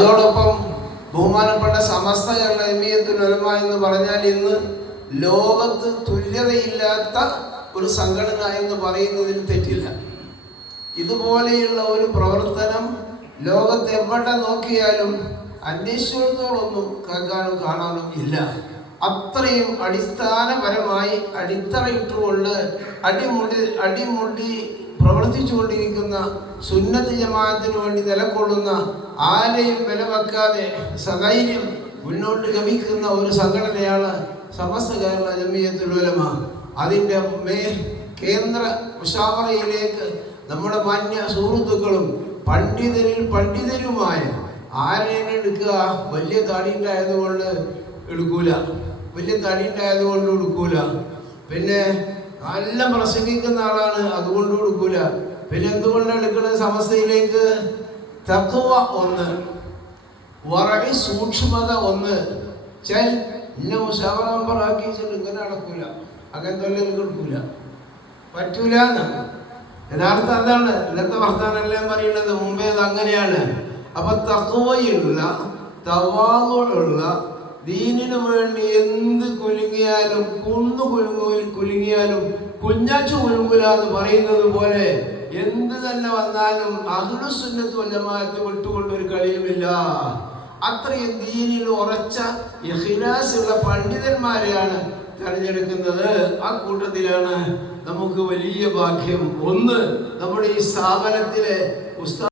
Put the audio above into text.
അതോടൊപ്പം ബഹുമാനപ്പെട്ട സമസ്ത ഉലമ എന്ന് പറഞ്ഞാൽ ഇന്ന് ലോകത്ത് തുല്യതയില്ലാത്ത ഒരു സംഘടന എന്ന് പറയുന്നതിൽ തെറ്റില്ല. ഇതുപോലെയുള്ള ഒരു പ്രവർത്തനം ലോകത്ത് എവിടെ നോക്കിയാലും അന്വേഷിച്ചിടത്തോളൊന്നും കേൾക്കാനും കാണാനും ഇല്ല. അത്രയും അടിസ്ഥാനപരമായി അടിത്തറയിട്ടുകൊണ്ട് അടിമുടി അടിമുടി പ്രവർത്തിച്ചുകൊണ്ടിരിക്കുന്ന സുന്നത്ത് ജമാഅത്തിന് വേണ്ടി നിലകൊള്ളുന്ന ആരെയും വില വെക്കാതെ സധൈര്യം മുന്നോട്ട് ഗമിക്കുന്ന ഒരു സംഘടനയാണ് സമസ്ത കേരള ജമിയത്തുൽ ഉലമ. അതിന്റെ മേ കേന്ദ്ര ഉഷാവറയിലേക്ക് നമ്മുടെ മാന്യ സുഹൃത്തുക്കളും പണ്ഡിതരിൽ പണ്ഡിതരുമായ ആരെയും എടുക്കുക വലിയ തടിയുണ്ടായതുകൊണ്ട് എടുക്കൂല. വലിയ തടിയുണ്ടായതുകൊണ്ട് എടുക്കൂല. പിന്നെ നല്ല പ്രസംഗിക്കുന്ന ആളാണ്. അതുകൊണ്ട് കൊടുക്കൂല. പിന്നെ എന്തുകൊണ്ട് എടുക്കുന്നത് സമസ്തയിലേക്ക്? തത്വ ഒന്ന്. വറവി സൂക്ഷ്മത ഒന്ന്. ചൽ ഇങ്ങനെ നടക്കൂല. അങ്ങനത്തെ കൊടുക്കൂല. പറ്റൂല യഥാർത്ഥം അതാണ്. ഇന്നത്തെ വർത്താനെല്ലാം പറയുന്നത്? മുമ്പേ അത് അങ്ങനെയാണ്. അപ്പൊ തത്വയുള്ള തവാതുള്ള ദീനിനു വേണ്ടി എന്ത് കുലുങ്ങിയാലും കുന്നു കുലുങ്ങു കുലുങ്ങിയാലും കുഞ്ഞാച്ചു കുലുങ്ങുല എന്ന് പറയുന്നത് പോലെ എന്ത് തന്നെ വന്നാലും അഹ്ലുസുന്നത്ത് വല്ലമാറ്റ് വിട്ടുകൊണ്ട് ഒരു കളിയുമില്ല. അത്രയും ദീനിൽ ഉറച്ച ഇഹിലാസുള്ള പണ്ഡിതന്മാരെയാണ് തെരഞ്ഞെടുക്കുന്നത്. ആ കൂട്ടത്തിലാണ് നമുക്ക് വലിയ ഭാഗ്യം. ഒന്ന് നമ്മുടെ ഈ സ്ഥാപനത്തിലെ